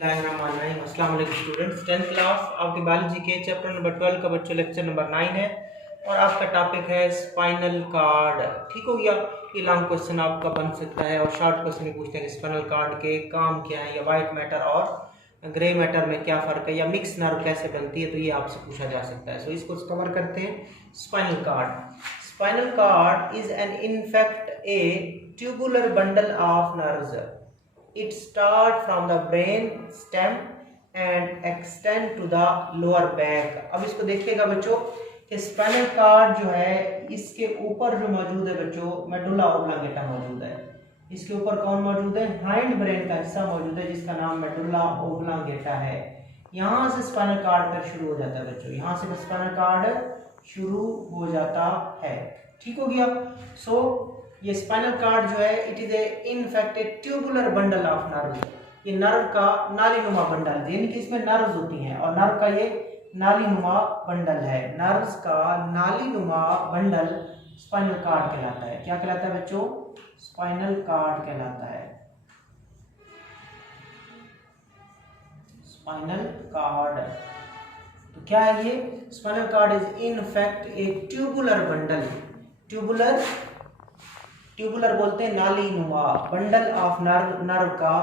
अस्सलाम वालेकुम students, 10th class आपकी बायोलॉजी के चैप्टर नंबर 12 का बच्चों लेक्चर नंबर 9 है और आपका टॉपिक है स्पाइनल कार्ड। ठीक हो गया। ये लॉन्ग क्वेश्चन आपका बन सकता है और शॉर्ट क्वेश्चन भी पूछते हैं कि स्पाइनल कार्ड के काम क्या है, या वाइट मैटर और ग्रे मैटर में क्या फ़र्क है, या मिक्स नर्व कैसे बनती है, तो ये आपसे पूछा जा सकता है। सो इसको कवर करते हैं। Spinal cord, spinal cord is an in fact A tubular bundle of nerves. It start from the brain stem and extend to the lower back. अब इसको देखिएगा बच्चों कि स्पाइनल कार्ड जो है इसके ऊपर जो मौजूद है बच्चों मेडुला ऑब्लांगेटा मौजूद है। इसके ऊपर कौन मौजूद है? हाइंड ब्रेन का हिस्सा मौजूद है जिसका नाम मेडुला ऑब्लांगेटा है। यहाँ से स्पाइनल कार्ड तक शुरू हो जाता है बच्चों, यहाँ से स्पाइनल कार्ड शुरू हो जाता है। ठीक हो गया। सो ये स्पाइनल कार्ड जो है it is a in fact A tubular bundle of nerve. ये नर्व का नालीनुमा बंडल, यानी कि इसमें नर्व्स होती हैं और नर्व का ये नालीनुमा बंडल है। नर्व्स का नालीनुमा बंडल स्पाइनल कार्ड कहलाता है। क्या कहलाता है बच्चों? स्पाइनल कार्ड कहलाता है। स्पाइनल कार्ड तो क्या है ये? Spinal cord is in fact A tubular bundle. Tubular बोलते हैं नालीनुमा, बंडल ऑफ नर्व, नर्व का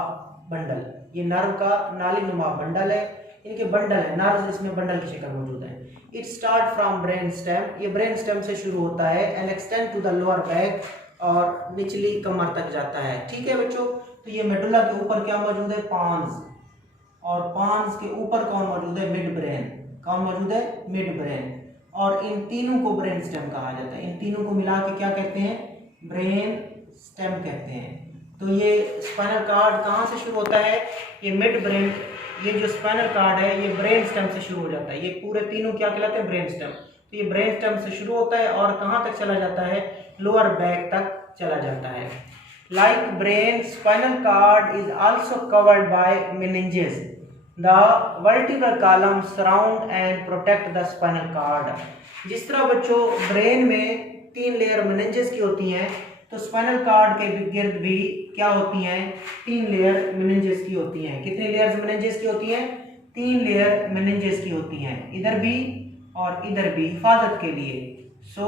बंडल। ये नर्व का नालीनुमा बंडल है, इनके बंडल है, नर्व इसमें बंडल की शक्ल मौजूद है। It start from brain stem, ये ब्रेन स्टेम से शुरू होता है, and extend to the lower back, और निचली कमर तक जाता है। ठीक है बच्चों। तो ये मेडुला के ऊपर क्या मौजूद है? पांस, और पांस के ऊपर कौन मौजूद है? Mid brain. कौन मौजूद है? Mid brain. और इन तीनों को ब्रेन स्टेम कहा जाता है। इन तीनों को मिला के क्या कहते हैं? ब्रेन स्टेम कहते हैं। तो ये स्पाइनल कार्ड कहाँ से शुरू होता है? ये मिड ब्रेन, ये जो स्पाइनल कार्ड है ये ब्रेन स्टेम से शुरू हो जाता है। ये पूरे तीनों क्या कहलाते हैं? Brain stem. तो ये ब्रेन स्टेम से शुरू होता है और कहाँ तक चला जाता है? लोअर बैक तक चला जाता है। Like brain, spinal cord is also covered by meninges. The vertebral column surround and protect the spinal cord. जिस तरह बच्चों ब्रेन में 3 लेयर meninges की होती हैं, तो स्पाइनल कार्ड के गिर्द भी क्या होती हैं? 3 लेयर meninges की होती हैं। कितनी लेयर्स meninges की होती हैं? 3 लेयर meninges की होती हैं, इधर भी और इधर भी, हिफाजत के लिए। सो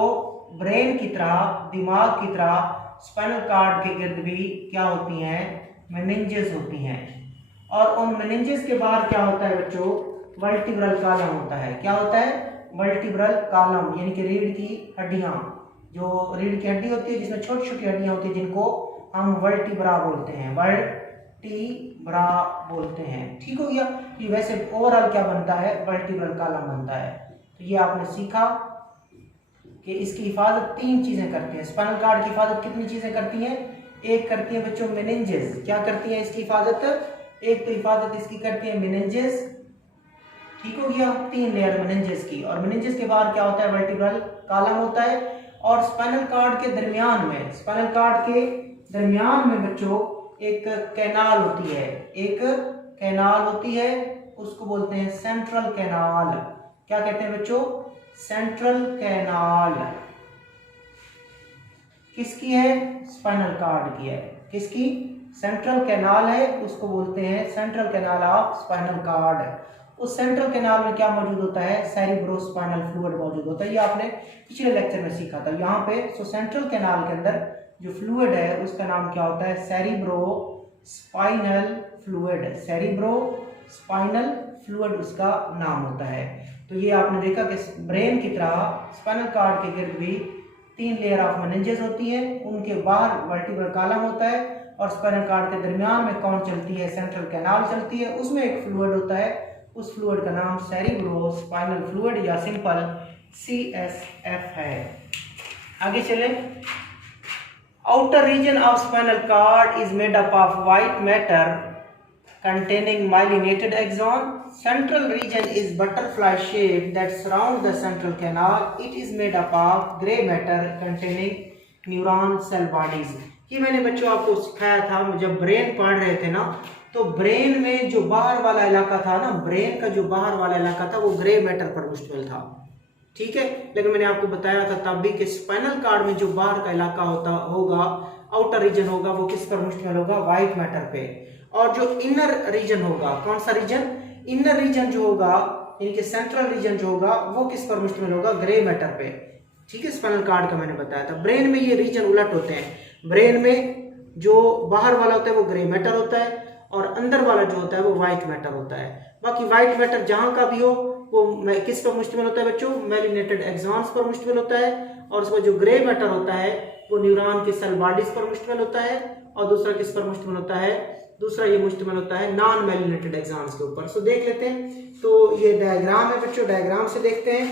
ब्रेन की तरह, दिमाग की तरह स्पाइनल कार्ड के गिर्द भी क्या होती हैं? meninges होती हैं। और उन meninges के बाहर क्या होता है बच्चों? वर्टिब्रल कॉलम होता है। क्या होता है? वर्टिब्रल कॉलम, यानी कि रीढ़ की हड्डियां। जो रीढ़ की हड्डी होती है जिसमें छोटी छोटी हड्डियां होती है जिनको हम वर्टिब्रा बोलते हैं, वर्टिब्रा बोलते हैं। ठीक हो गया। कि वैसे ओवरऑल क्या बनता है? वर्टिब्रल कॉलम बनता है। तो ये आपने सीखा कि इसकी हिफाजत 3 चीजें करती हैं। स्पाइनल कार्ड की हिफाजत कितनी चीजें करती हैं? एक करती है बच्चों meninges। क्या करती है इसकी हिफाजत? एक तो हिफाजत इसकी करती है meninges। ठीक हो गया। 3 लेयर meninges की, और meninges के बाहर क्या होता है? वर्टिब्रल कॉलम होता है। और स्पाइनल कार्ड के दरमियान में, स्पाइनल कार्ड के दरमियान में बच्चों एक कैनाल होती है, एक कैनाल होती है, उसको बोलते हैं सेंट्रल कैनाल। क्या कहते हैं बच्चों? Central canal. किसकी है? स्पाइनल कार्ड की है। किसकी? सेंट्रल कैनाल है, उसको बोलते हैं central canal of spinal card. उस सेंट्रल कैनाल में क्या मौजूद होता है? सेरिब्रोस्पाइनल फ्लूइड मौजूद होता है। ये आपने पिछले लेक्चर में सीखा था। यहाँ पे सेंट्रल कैनाल के अंदर जो फ्लूइड है उसका नाम क्या होता है? Cerebrospinal fluid. सेरिब्रोस्पाइनल फ्लूइड उसका नाम होता है। तो ये आपने देखा कि ब्रेन की तरह स्पाइनल कार्ड के गिर्द भी 3 लेयर ऑफ meninges होती है, उनके बाहर वर्टिब्रल कॉलम होता है, और स्पाइनल कार्ड के दरमियान में कौन चलती है? सेंट्रल कैनाल चलती है, उसमें एक फ्लूइड होता है, उस फ्लूइड का नाम सेरिब्रोस्पाइनल फ्लूइड या सिंपल CSF है। आगे चले। Outer region of spinal cord is made up of white matter containing myelinated axon. Central region is butterfly shape that surround the central canal. It is made up of gray matter containing neuron cell bodies. ये मैंने बच्चों आपको सिखाया था जब brain पढ़ रहे थे ना, तो ब्रेन में जो बाहर वाला इलाका था ना, ब्रेन का जो बाहर वाला इलाका था वो ग्रे मैटर पर मुश्तमिल था। ठीक है। लेकिन मैंने आपको बताया था तब भी कि स्पाइनल कार्ड में जो बाहर का इलाका होगा, आउटर रीजन होगा, वो किस पर मुश्तमिल होगा? व्हाइट मैटर पे। और जो इनर रीजन होगा, कौन सा रीजन, इनर रीजन जो होगा, इनके सेंट्रल रीजन जो होगा वो किस पर मुश्तमिल होगा, ग्रे मैटर पे। ठीक है, स्पाइनल कार्ड का मैंने बताया था। ब्रेन में ये रीजन उलट होते हैं, ब्रेन में जो बाहर वाला होता है वो ग्रे मैटर होता है और अंदर वाला जो होता है वो व्हाइट मैटर होता है। बाकी व्हाइट मैटर जहां का भी हो वो किस पर मुश्तमिल होता है बच्चों, मेलिनेटेड एक्सॉन्स पर मुश्तमिल होता है। और उसमें जो ग्रे मैटर होता है वो न्यूरॉन के सेल बॉडीज पर मुश्तमिल होता है। और दूसरा किस पर मुश्तमिल होता है, दूसरा ये मुश्तमिल होता है नॉन मेलिनेटेड एक्सॉन्स के ऊपर। सो देख लेते हैं, तो ये डायग्राम है बच्चों, डायग्राम से देखते हैं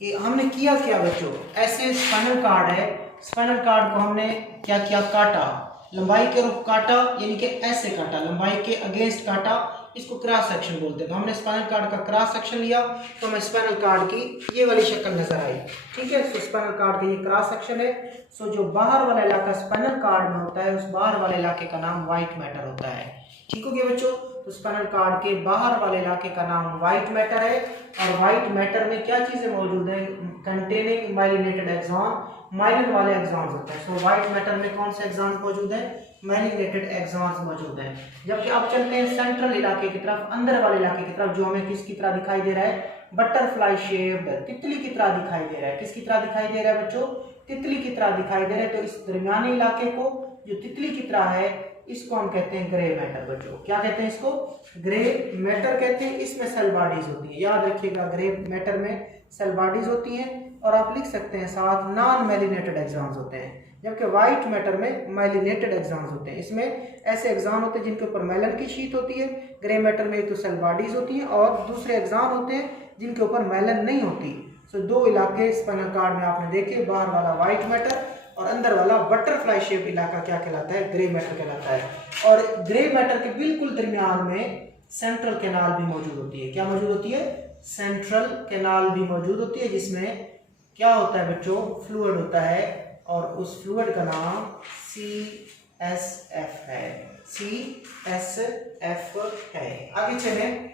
कि हमने किया क्या बच्चों। ऐसे स्पाइनल कार्ड है, स्पाइनल कार्ड को हमने क्या किया, काटा, लंबाई के रूप काटा, यानी कि ऐसे काटा, लंबाई के अगेंस्ट काटा, इसको क्रॉस सेक्शन बोलते हैं। तो हमने स्पाइनल कार्ड का क्रॉस सेक्शन लिया तो हमें स्पाइनल कार्ड की ये वाली शक्ल नजर आई। ठीक है, तो स्पाइनल कार्ड का ये क्रॉस सेक्शन है। सो जो बाहर वाला इलाका स्पाइनल कार्ड में होता है, उस बाहर वाले इलाके का नाम व्हाइट मैटर होता है। ठीक हो गया बच्चों, तो स्पाइनल कार्ड के बाहर वाले इलाके का नाम व्हाइट मैटर है। और व्हाइट मैटर में क्या चीजें मौजूद है, कंटेनिंग माइलिनेटेड एक्सॉन, माइलिन वाले एक्सॉन्स होते हैं। सो व्हाइट मैटर में कौन से एक्सॉन्स मौजूद है, माइलिनेटेड एक्सॉन्स मौजूद हैं। जबकि अब चलते हैं सेंट्रल इलाके की तरफ, अंदर वाले इलाके की तरफ, जो हमें किसकी तरह दिखाई दे रहा है, बटरफ्लाई शेप्ड, तितली की तरह दिखाई दे रहा है। किसकी तरह दिखाई दे रहा है बच्चों, तितली की तरह दिखाई दे रहा है। तो इस दरमियानी इलाके को जो तितली की तरह है इसको हम कहते हैं ग्रे मैटर बच्चों। क्या कहते हैं इसको, ग्रे मैटर कहते हैं। इसमें सेल बॉडीज होती है, याद रखिएगा, ग्रे मैटर में सेल बॉडीज होती हैं। और आप लिख सकते हैं साथ नॉन मेलिनेटेड एक्सॉन्स होते हैं, जबकि व्हाइट मैटर में माइलिनेटेड एक्सॉन्स होते हैं। इसमें ऐसे एक्सॉन होते हैं जिनके ऊपर मेलन की शीट होती है। ग्रे मैटर में एक तो सेल बॉडीज होती हैं और दूसरे एक्सॉन होते हैं जिनके ऊपर मेलन नहीं होती। सो दो इलाके स्पाइनल कार्ड में आपने देखे, बाहर वाला व्हाइट मैटर और अंदर वाला बटरफ्लाई शेप इलाका क्या कहलाता है, ग्रे मैटर कहलाता है। और ग्रे मैटर के बिल्कुल दरमियान में सेंट्रल कैनाल भी मौजूद होती है। क्या मौजूद होती है, सेंट्रल कैनाल भी मौजूद होती है, जिसमें क्या होता है बच्चों, फ्लूइड होता है। और उस फ्लूइड का नाम CSF है, CSF है। आगे चलें,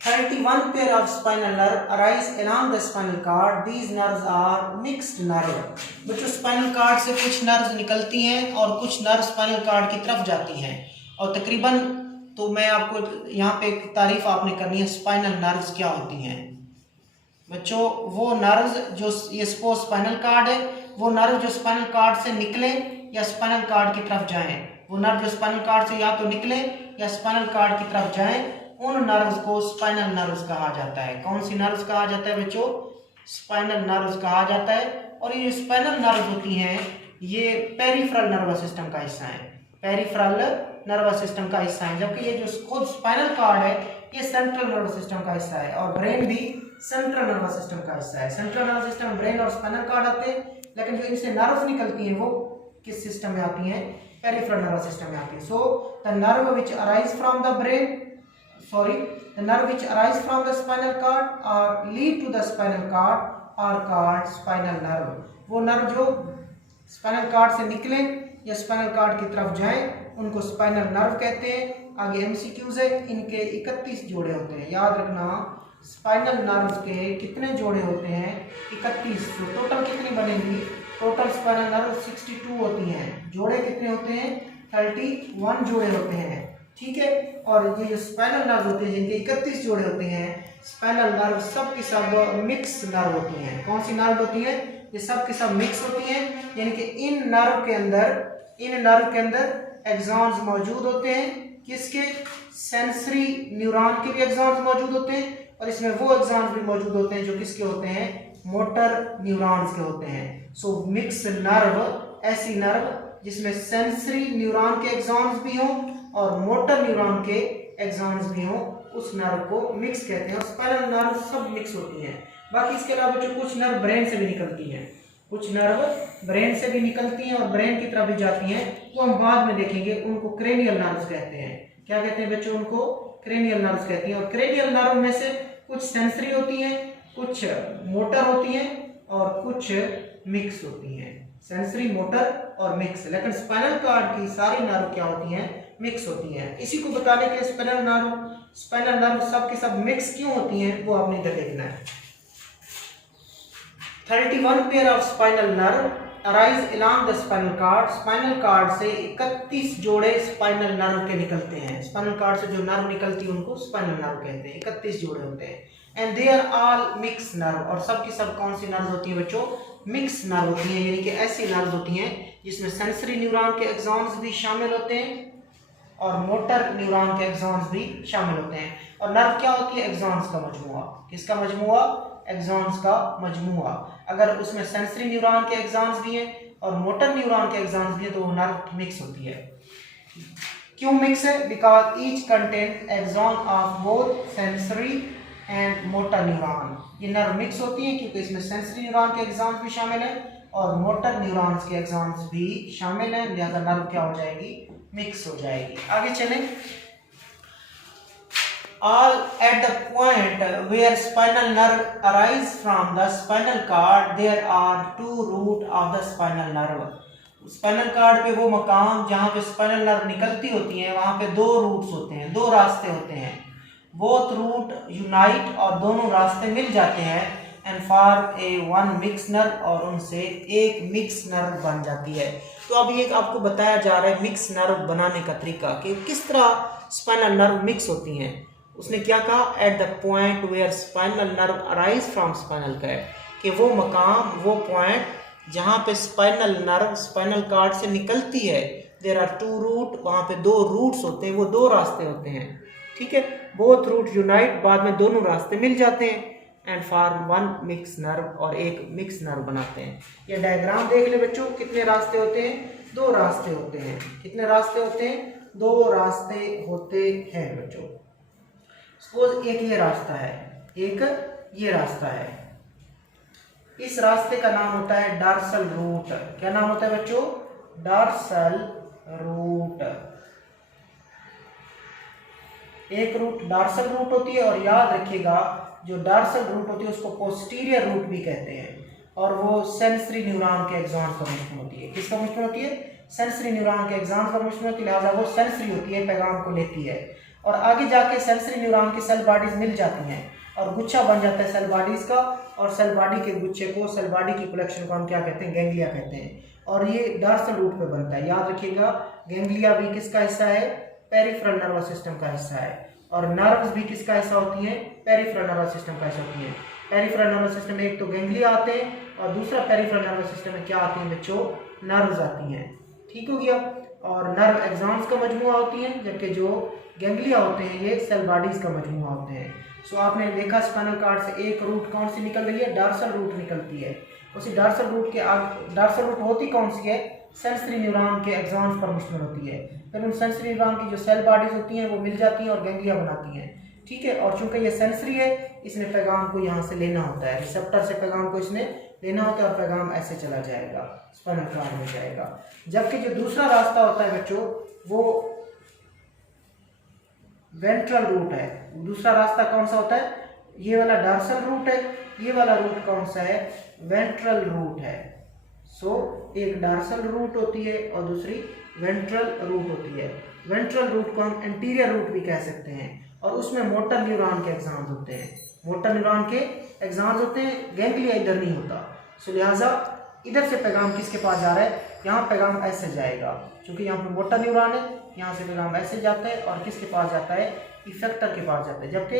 31 pair of spinal nerve arise along the spinal cord. These nerves are mixed nerve. बच्चों स्पाइनल कार्ड से कुछ नर्व्स निकलती हैं और कुछ नर्व स्पाइनल कार्ड की तरफ जाती हैं। और तकरीबन, तो मैं आपको यहाँ पे एक तारीफ आपने करनी है, स्पाइनल नर्व्स क्या होती हैं बच्चों। वो नर्व्स जो, ये सपोज स्पाइनल कार्ड है, वो नर्व जो स्पाइनल कार्ड से निकले या स्पाइनल कार्ड की तरफ जाएं, वो नर्व जो स्पाइनल कार्ड से या तो निकले या स्पाइनल कार्ड की तरफ जाएं, उन नर्व्स को स्पाइनल नर्व्स कहा जाता है। कौन सी नर्व्स कहा जाता है बच्चों, स्पाइनल नर्व्स कहा जाता है। और ये स्पाइनल नर्व्स होती हैं, ये पेरिफेरल नर्वस सिस्टम का हिस्सा है, पेरिफेरल नर्वस सिस्टम का हिस्सा है। जबकि ये जो खुद स्पाइनल कार्ड है ये सेंट्रल नर्वस सिस्टम का हिस्सा है। और ब्रेन भी सेंट्रल नर्वस सिस्टम का हिस्सा है। सेंट्रल नर्वस सिस्टम, ब्रेन और स्पाइनल कार्ड आते हैं, लेकिन जो इनसे नर्व्स निकलती हैं वो किस सिस्टम में आती हैं, पेरिफेरल नर्वस सिस्टम में आती है। So the nerve which arise from the brain, the nerve which arise from the spinal cord or lead to the spinal cord are called spinal nerve. वो नर्व जो spinal cord से निकले या spinal cord की तरफ जाएं उनको spinal nerve कहते हैं। आगे MCQs है, इनके 31 जोड़े होते हैं, याद रखना। स्पाइनल नर्व्स के कितने जोड़े होते हैं, 31। तो टोटल कितनी बनेंगी, टोटल स्पाइनल नर्व 62 होती हैं। जोड़े कितने होते हैं, 31 जोड़े होते हैं। ठीक है, और ये जो स्पाइनल नर्व होते हैं जिनके 31 जोड़े होते हैं, स्पाइनल नर्व सब की सब मिक्स नर्व होती हैं। कौन सी नर्व होती है, ये सब की सब मिक्स होती हैं, यानी कि इन नर्व के अंदर एक्सॉन्स मौजूद होते हैं। किसके, सेंसरी न्यूरॉन के भी एक्सॉन्स मौजूद होते हैं। और इसमें वो एक्सॉन्स भी मौजूद होते हैं जो किसके होते हैं, मोटर न्यूरॉन्स के होते हैं। सो मिक्स नर्व, ऐसी नर्व जिसमें सेंसरी न्यूरॉन के एक्सॉन्स भी हों और मोटर न्यूरॉन के एक्सॉन्स भी हों, उस नर्व को मिक्स कहते हैं। और स्पाइनल नर्व सब मिक्स होती हैं। बाकी इसके अलावा जो कुछ नर्व ब्रेन से भी निकलती हैं, कुछ नर्व ब्रेन से भी निकलती हैं और ब्रेन की तरफ भी जाती हैं, वो हम बाद में देखेंगे। उनको क्रेनियल नर्व्स कहते हैं। क्या कहते हैं बच्चों, उनको क्रेनियल नर्व्स कहती हैं। और क्रेनियल नर्व में से कुछ सेंसरी होती हैं, कुछ मोटर होती हैं और कुछ मिक्स होती हैं, सेंसरी, मोटर और मिक्स। लेकिन स्पाइनल कार्ड की सारी नर्व क्या होती हैं, मिक्स होती हैं। इसी को बताने के लिए स्पाइनल नर्व सब के सब मिक्स क्यों होती हैं वो आपने इधर देखना है। 31 pair of spinal nerve arise along the spinal cord, spinal cord से 31 जोड़े स्पाइनल नर्व के निकलते हैं। स्पाइनल कार्ड से जो नर्व निकलती है उनको स्पाइनल नर्व कहते हैं। 31 जोड़े होते हैं। And they are all mix nerve, और सब की सब कौन सी नर्व होती है बच्चों? मिक्स नर्व होती हैं, यानी कि ऐसी नर्व होती हैं जिसमें सेंसरी न्यूरॉन के एक्सॉन्स भी शामिल होते हैं और मोटर न्यूरॉन के एक्सॉन्स भी शामिल होते हैं। और नर्व क्या होती है? एक्सॉन्स का मजमूआ। किसका मजमूआ? एक्सॉन्स का मजमूआ। अगर उसमें सेंसरी न्यूरॉन के एक्सॉन्स भी हैं और मोटर न्यूरॉन के एक्सॉन्स भी हैं तो वो नर्व मिक्स होती है। क्यों मिक्स है? Because each contain axon of both sensory and motor neuron. ये नर्व मिक्स होती है क्योंकि इसमें सेंसरी न्यूरॉन के एक्सॉन्स भी शामिल हैं और मोटर न्यूरॉन्स के एक्सॉन्स भी शामिल हैं, लिहाजा नर्व क्या हो जाएगी? मिक्स हो जाएगी। आगे चलें। All at the point where spinal nerve arise from the spinal cord, there are two root of the spinal nerve. Spinal cord पे वो मकाम जहाँ पे स्पाइनल नर्व निकलती होती है वहाँ पे दो रूट्स होते हैं, दो रास्ते होते हैं। बोथ रूट यूनाइट, और दोनों रास्ते मिल जाते हैं, and form A one mix nerve, और उनसे एक मिक्स नर्व बन जाती है। तो अब ये आपको बताया जा रहा है मिक्स नर्व बनाने का तरीका कि किस तरह स्पाइनल नर्व मिक्स होती हैं। उसने क्या कहा? At the point where spinal nerve arise from spinal cord, कि वो मकाम, वो पॉइंट जहाँ पे स्पाइनल नर्व स्पाइनल कार्ड से निकलती है, देयर आर टू रूट, वहाँ पे दो रूट्स होते हैं, वो दो रास्ते होते हैं। ठीक है, बोथ रूट यूनाइट, बाद में दोनों रास्ते मिल जाते हैं, and form one mix nerve, और एक मिक्स नर्व बनाते हैं। ये डायग्राम देख ले बच्चों, कितने रास्ते होते हैं? दो रास्ते होते हैं। कितने रास्ते होते हैं? दो रास्ते होते हैं बच्चों। सपोज एक ये रास्ता है, एक ये रास्ता है। इस रास्ते का नाम होता है डार्सल रूट। क्या नाम होता है बच्चों? Dorsal root. एक रूट डार्सल रूट होती है, और याद रखिएगा जो डार्सल रूट होती है उसको पोस्टीरियर रूट भी कहते हैं, और वो सेंसरी न्यूरॉन के एक्सॉन पर मुश्तमिल होती है। किसका मुश्तमिल होती है? सेंसरी न्यूरॉन के एक्सॉन पर मुश्तमिल होती है, लिहाजा वो सेंसरी होती है, पैगाम को लेती है। और आगे जाके सेंसरी न्यूरॉन की सेल बॉडीज मिल जाती हैं और गुच्छा बन जाता है सेल बॉडीज का, और सेल बॉडी के गुच्छे को, सेल बॉडी की कलेक्शन को हम क्या कहते हैं? गैंग्लिया कहते हैं। और ये डार्सल रूट पे बनता है। याद रखिएगा गैंग्लिया भी किसका हिस्सा है? पेरिफेरल नर्वस सिस्टम का हिस्सा है। और नर्व्स भी किसका हिस्सा होती हैं? पेरिफेरल नर्वस सिस्टम का हिस्सा होती है। पेरिफेरल नर्वस सिस्टम में एक तो गैंग्लिया आते हैं, और दूसरा पेरिफेरल नर्वस सिस्टम में क्या आती हैं बच्चों? नर्व्स आती हैं। ठीक हो गया। और नर्व एक्सॉन्स का मजमूआ होती है, जबकि जो गैंग्लिया होते हैं ये सेल बॉडीज का मजमूआ होते हैं। सो आपने देखा स्पाइनल कार्ड से एक रूट कौन सी निकल रही है? डार्सल रूट निकलती है। उसी डार्सल रूट के आगे, डार्सल रूट होती कौन सी है? सेंसरी न्यूरॉन के एक्सॉन्स पर मुश्तमिल होती है। फिर उन सेंसरी न्यूरॉन की जो सेल बॉडीज होती हैं वो मिल जाती हैं और गैंग्लिया बनाती हैं। ठीक है। और चूंकि ये सेंसरी है, इसने पैगाम को यहाँ से लेना होता है, रिसेप्टर से पैगाम को इसने लेना होता है, और पैगाम ऐसे चला जाएगा, स्पाइनल कार्ड में जाएगा। जबकि जो दूसरा रास्ता होता है बच्चों वो वेंट्रल रूट है। दूसरा रास्ता कौन सा होता है? ये वाला डार्सल रूट है, ये वाला रूट कौन सा है? वेंट्रल रूट है। सो एक डार्सल रूट होती है और दूसरी वेंट्रल रूट होती है। वेंट्रल रूट को हम एंटीरियर रूट भी कह सकते हैं, और उसमें मोटर न्यूरॉन के एक्सॉन्स होते हैं। मोटर न्यूरॉन के एक्सॉन्स होते हैं, गैंग्लिया इधर नहीं होता। सो लिहाजा इधर से पैगाम किसके पास जा रहा है? यहाँ पैगाम ऐसे जाएगा, क्योंकि यहाँ पे मोटर न्यूरॉन है, यहाँ से पैगाम ऐसे जाता है और किसके पास जाता है? इफेक्टर के पास जाता है। जबकि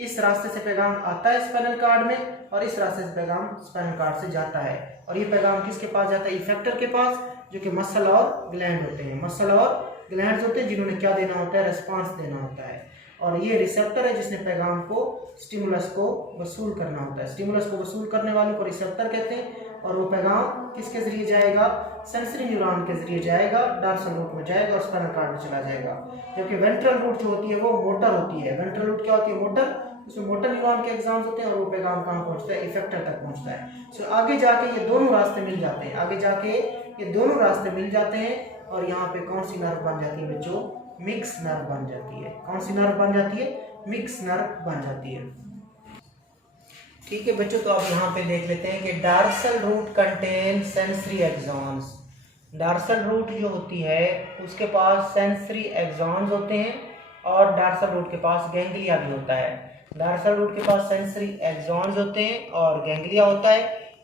इस रास्ते से पैगाम आता है स्पाइनल कार्ड में, और इस रास्ते से पैगाम स्पाइनल कार्ड से जाता है, और ये पैगाम किसके पास जाता है? इफेक्टर के पास, जो कि मसल और ग्लैंड होते हैं। मसल और ग्लैंड्स होते हैं जिन्होंने क्या देना होता है? रिस्पांस देना होता है। और ये रिसेप्टर है जिसने पैगाम को, स्टिमुलस को वसूल करना होता है। स्टिमुलस को वसूल करने वालों को रिसेप्टर कहते हैं, और वो पैगाम किसके जरिए जाएगा? सेंसरी न्यूरॉन के जरिए जाएगा, डार्सल रूट में जाएगा और स्पाइनल कार्ड में चला जाएगा। जबकि वेंट्रल रूट जो होती है वो मोटर होती है। वेंट्रल रूट क्या होती है? मोटर। उसमें मोटर न्यूरॉन के एक्सॉन्स होते हैं, और वो पैगाम कहाँ पहुंचता है? इफेक्टर तक पहुंचता है। सो आगे जाके ये दोनों रास्ते मिल जाते हैं, आगे जाके ये दोनों रास्ते मिल जाते हैं, और यहाँ पे कौन सी नर्व बन जाती है बच्चों? मिक्स नर्व बन जाती है। कौन सी नर्व बन जाती है? मिक्स नर्व बन जाती है। ठीक है बच्चों, तो अब यहाँ पे देख लेते हैं कि dorsal root contain sensory axons. Dorsal root जो होती है उसके पास सेंसरी एक्सॉन्स होते हैं, और डार्सल रूट के पास गैंग्लिया भी होता है। डार्सल रूट के पास सेंसरी एक्सॉन्स होते हैं और गैंग्लिया होता है,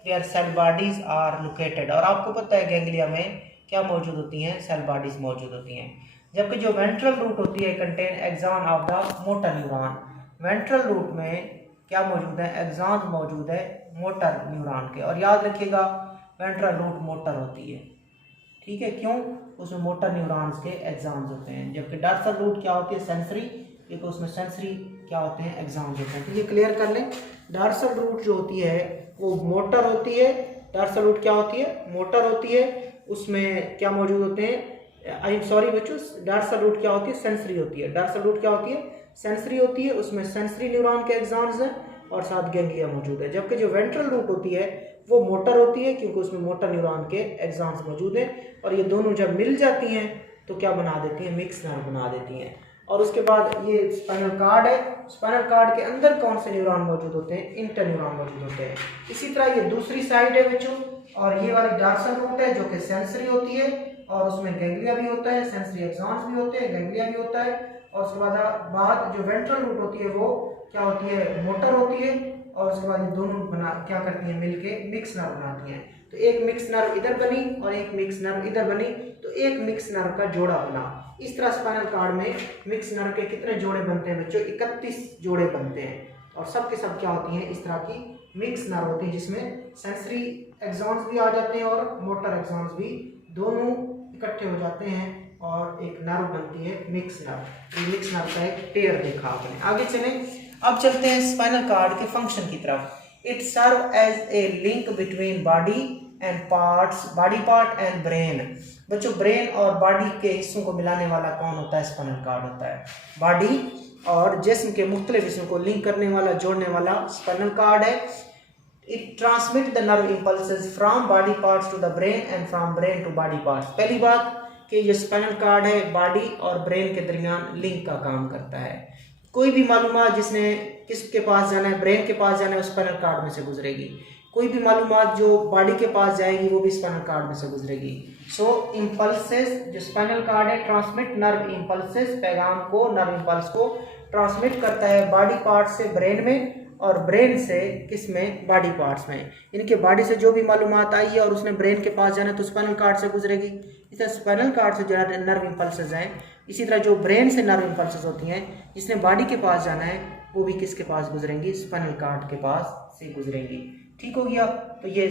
where cell bodies are located. और आपको पता है गैंग्लिया में क्या मौजूद होती हैं, सेल बॉडीज मौजूद होती हैं। जबकि जो वेंट्रल रूट होती है contain axon of the motor neuron. Ventral root में क्या मौजूद है, एक्सॉन मौजूद है मोटर न्यूरॉन के। और याद रखिएगा वेंट्रल रूट मोटर होती है, ठीक है, क्यों, उसमें मोटर न्यूरॉन्स के एक्सॉन्स होते हैं। जबकि डॉर्सल रूट क्या होती है, सेंसरी, क्योंकि उसमें सेंसरी क्या होते हैं, एक्सॉन्स होते हैं। तो ये क्लियर कर लें, डॉर्सल रूट जो होती है वो मोटर होती है। डॉर्सल रूट क्या होती है, मोटर होती है, उसमें क्या मौजूद होते हैं, आई एम सॉरी बच्चों, डॉर्सल रूट क्या होती है, सेंसरी होती है। डॉर्सल रूट क्या होती है, सेंसरी होती है, उसमें सेंसरी न्यूरॉन के एक्सॉन्स हैं और साथ गैंग्लिया मौजूद है। जबकि जो वेंट्रल रूट होती है वो मोटर होती है, क्योंकि उसमें मोटर न्यूरॉन के एक्सॉन्स मौजूद हैं। और ये दोनों जब मिल जाती हैं तो क्या बना देती हैं, मिक्स नर्व बना देती हैं। और उसके बाद ये स्पाइनल कार्ड है, स्पाइनल कार्ड के अंदर कौन से न्यूरॉन मौजूद होते हैं, इंटरन्यूरॉन मौजूद होते हैं। इसी तरह ये दूसरी साइड है बच्चों, और ये वाली डॉर्सल रूट है जो कि सेंसरी होती है और उसमें गैंग्लिया भी होता है, सेंसरी एक्सॉन्स भी होते हैं, गैंग्लिया भी होता है। और उसके बाद जो वेंट्रल रूट होती है वो क्या होती है, मोटर होती है। और उसके बाद ये दोनों क्या करती हैं, मिलके मिक्स नर्व बनाती हैं। तो एक मिक्स नर्व इधर बनी और एक मिक्स नर्व इधर बनी, तो एक मिक्स नर्व का जोड़ा बना। इस तरह स्पाइनल कार्ड में मिक्स नर्व के कितने जोड़े बनते हैं बच्चों, 31 जोड़े बनते हैं। और सब के सब क्या होती हैं, इस तरह की मिक्स नर्व होती है, जिसमें सेंसरी एक्सॉन्स भी आ जाते हैं और मोटर एक्सॉन्स भी, दोनों इकट्ठे हो जाते हैं और एक नर्व बनती है मिक्स नर्व। ये मिक्स नर्व का एक पेयर देखा आपने। आगे चलें, अब चलते हैं स्पाइनल कार्ड के फंक्शन की तरफ। It serve as a link between body and parts, body part and brain. बच्चों ब्रेन और बॉडी के हिस्सों को मिलाने वाला कौन होता है, स्पाइनल कार्ड होता है। बॉडी और जिस्म के मुख्तलिफ हिस्सों को लिंक करने वाला, जोड़ने वाला स्पाइनल कार्ड है। It transmit the nerve impulses from body parts to the brain and from brain to body parts. पहली बात कि ये स्पाइनल कार्ड है बॉडी और ब्रेन के दरमियान लिंक का काम करता है। कोई भी मालूमात जिसने किसके पास जाना है, ब्रेन के पास जाना है, उस स्पाइनल कार्ड में से गुजरेगी। कोई भी मालूमात जो बॉडी के पास जाएगी वो भी स्पाइनल कार्ड में से गुजरेगी। सो इम्पल्सेस, जो स्पाइनल कार्ड है, ट्रांसमिट नर्व इम्पल्सेस, पैगाम को, नर्व इम्पल्स को ट्रांसमिट करता है बॉडी पार्ट से ब्रेन में और ब्रेन से किस में, बॉडी पार्ट्स में। इनके बॉडी से जो भी मालूमात आई है और उसने ब्रेन के पास जाना है तो स्पाइनल कार्ड से गुजरेगी। इस तरह स्पाइनल कार्ड से जो नर्व इम्पल्सेस हैं, इसी तरह जो ब्रेन से नर्व इम्पल्सेस होती हैं, जिसने बॉडी के पास जाना है वो भी किसके पास गुजरेंगी, स्पाइनल कार्ड के पास से गुजरेंगी। ठीक हो गया। तो ये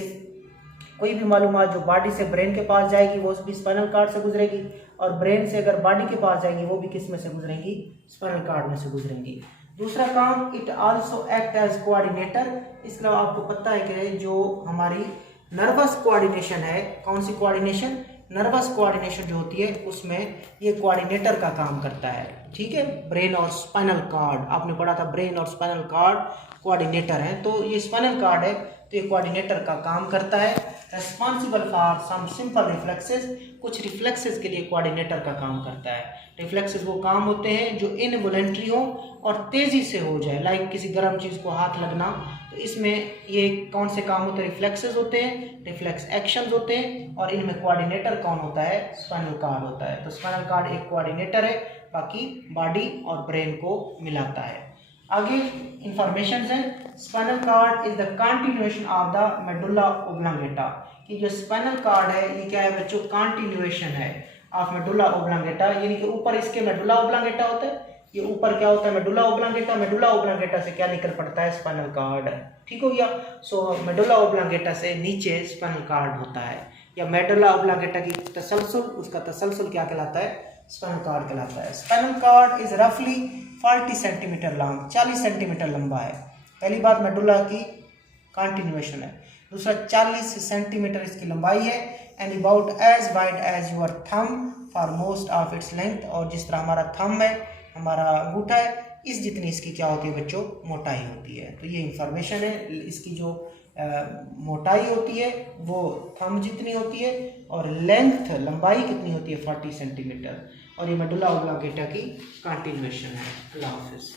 कोई भी मालूमात जो बॉडी से ब्रेन के पास जाएगी वो भी स्पाइनल कार्ड से गुजरेगी, और ब्रेन से अगर बॉडी के पास जाएगी वो भी किस में से गुजरेंगी, स्पाइनल कार्ड में से गुजरेंगी। दूसरा काम, it also act as coordinator. इस तरह आपको पता है कि जो हमारी नर्वस कोऑर्डिनेशन है, कौन सी कोऑर्डिनेशन, नर्वस कोऑर्डिनेशन जो होती है उसमें ये कोऑर्डिनेटर का काम करता है। ठीक है, ब्रेन और स्पाइनल कार्ड आपने पढ़ा था, ब्रेन और स्पाइनल कार्ड कोऑर्डिनेटर हैं। तो ये स्पाइनल कार्ड है तो ये कोऑर्डिनेटर का काम करता है। Responsible for some simple reflexes, कुछ रिफ्लेक्सेस के लिए कोऑर्डिनेटर का काम करता है। रिफ्लेक्सेस वो काम होते हैं जो इनवॉलेंट्री हो और तेजी से हो जाए, लाइक किसी गर्म चीज़ को हाथ लगना। तो इसमें ये कौन से काम होते हैं, रिफ्लेक्सेस होते हैं, रिफ्लेक्स एक्शंस होते हैं। और इनमें कोऑर्डिनेटर कौन होता है, स्पाइनल कार्ड होता है। तो स्पाइनल कार्ड एक कोऑर्डिनेटर है, बाकी बॉडी और ब्रेन को मिलाता है। आगे इंफॉर्मेशन है, spinal cord is the continuation of the medulla oblongata. कि जो स्पाइनल कार्ड है ये क्या है बच्चों, कंटिन्यूएशन है ऑफ मेडुला ओब्लांगेटा, यानी कि ऊपर इसके मेडुला ओब्लांगेटा होता है, ये ऊपर क्या होता है, मेडुला ओब्लांगेटा। मेडुला ओब्लांगेटा से क्या निकल पड़ता है, स्पाइनल कार्ड। ठीक हो गया। सो मेडुला ओब्लांगेटा से नीचे स्पाइनल कार्ड होता है, या मेडुला ओब्लांगेटा की तसलसल, उसका तसलसल क्या कहलाता है, स्पाइनल कार्ड कहलाता है। स्पाइनल कार्ड इज रफली 40 सेंटीमीटर लॉन्ग, 40 सेंटीमीटर लंबा है। पहली बात मेडुला की कंटिन्यूएशन है, दूसरा 40 सेंटीमीटर इसकी लंबाई है, and about as wide as your thumb for most of its length. और जिस तरह हमारा थंब है, हमारा अंगूठा है, इस जितनी इसकी क्या होती है बच्चों, मोटाई होती है। तो ये इंफॉर्मेशन है, इसकी जो मोटाई होती है वो थंब जितनी होती है, और लेंथ लंबाई कितनी होती है, 40 सेंटीमीटर। और ये मेडुला ओब्लांगेटा की कंटिन्यूएशन है। अल्लाह हाफिज़।